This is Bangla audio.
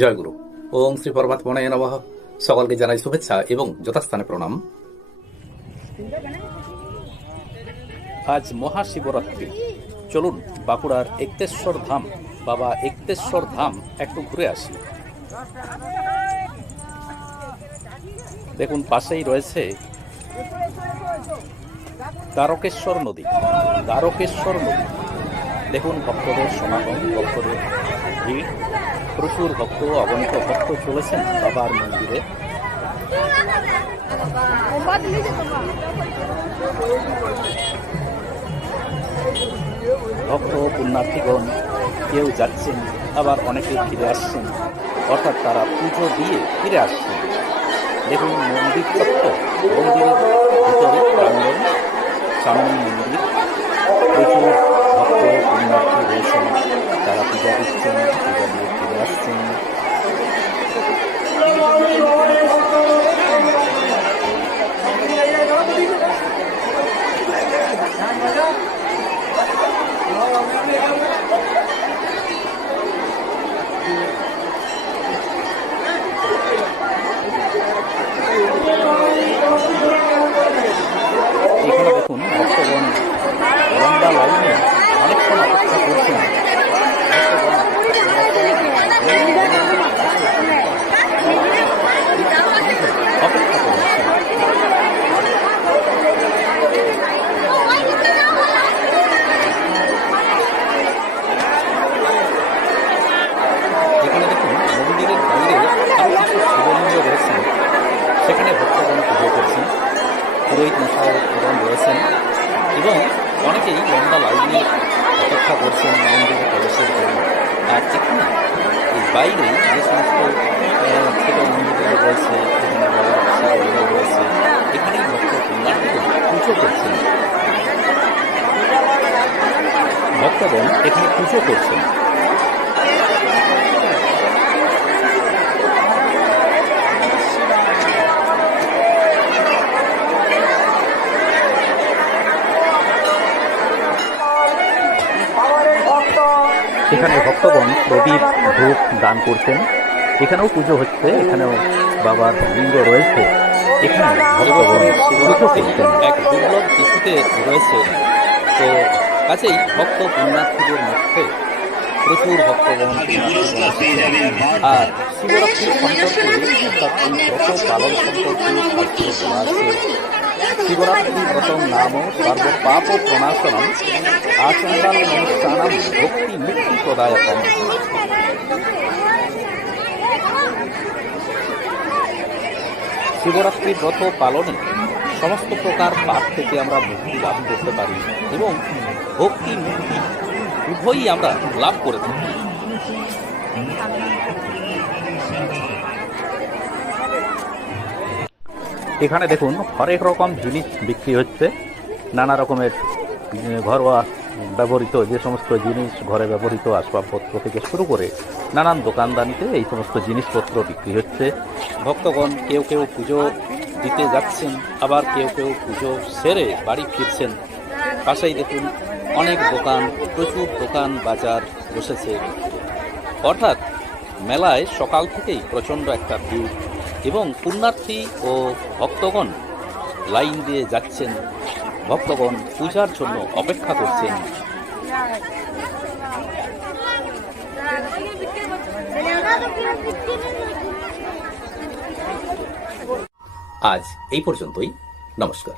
জয়গুরু ওং শ্রী পরমাত্মনে নমঃ। সকলকে জানাই শুভেচ্ছা এবং যথাস্থানে প্রণাম। আজ মহাশিবরাত্রি। চলুন বাঁকুড়ার একতেশ্বর ধাম, বাবা একতেশ্বর ধাম একটু ঘুরে আসি। দেখুন, পাশেই রয়েছে দ্বারকেশ্বর নদী। দ্বারকেশ্বর নদী। দেখুন, ভক্তদের সমাগম, ভক্তদের ভিড় প্রচুর ভক্ত অগণিত ভক্ত চলেছেন বাবার মন্দিরে। ভক্ত পুণ্যার্থীগণ কেউ যাচ্ছেন, আবার অনেকে ফিরে আসছেন। অর্থাৎ তারা পুজো দিয়ে ফিরে আসছেন। দেখুন মন্দির চত্বর মন্দিরের ভিতরে প্রাঙ্গণ সামনে মন্দির পুরোহিত মশাইগণ রয়েছেন এবং অনেকেই লম্বা লাইনে অপেক্ষা করছেন মন্দিরে প্রবেশের জন্য। আর এখানে এই বাইরে যে সমস্ত ছোট মন্দিরগুলো রয়েছে এখানে বড় শিবলিঙ্গ রয়েছে, এখানেই ভক্ত পুণ্যার্থীগণ পুজো করছেন। ভক্তগণ এখানে পুজো করছেন। এখানে ভক্তগণ প্রদীপ, ধূপ দান করছেন। এখানেও পুজো হচ্ছে, এখানেও বাবার লিঙ্গ রয়েছে। এখানে ভক্তগণ পুজো করছেন। এক দুর্লভ কিছুতে রয়েছে। তো কাছেই ভক্ত পুণ্যার্থীদের মধ্যে প্রচুর ভক্তগণ আর শিবরাত্রির সম্পর্কে পালন সম্পর্কে শিবরাত্রি ব্রতম নাম সর্ব পাপ প্রণাশনম প্রদায়কম শিবরাত্রি ব্রত পালনে সমস্ত প্রকার পাপ থেকে আমরা মুক্তি লাভ করতে পারি এবং ভক্তি, মুক্তি উভয়ই আমরা লাভ করে থাকি। এখানে দেখুন, হরেক রকম জিনিস বিক্রি হচ্ছে, নানা রকমের ঘরোয়া ব্যবহৃত, যে সমস্ত জিনিস ঘরে ব্যবহৃত আসবাবপত্র থেকে শুরু করে নানান দোকানদানিতে এই সমস্ত জিনিসপত্র বিক্রি হচ্ছে। ভক্তগণ কেউ কেউ পুজো দিতে যাচ্ছেন, আবার কেউ কেউ পুজো সেরে বাড়ি ফিরছেন। পাশেই দেখুন, অনেক দোকান, প্রচুর দোকান বাজার বসেছে। অর্থাৎ মেলায় সকাল থেকেই প্রচণ্ড একটা ভিড় এবং পুণ্যার্থী ও ভক্তগণ লাইন দিয়ে যাচ্ছেন। ভক্তগণ পূজার জন্য অপেক্ষা করছেন। আজ এই পর্যন্তই। নমস্কার।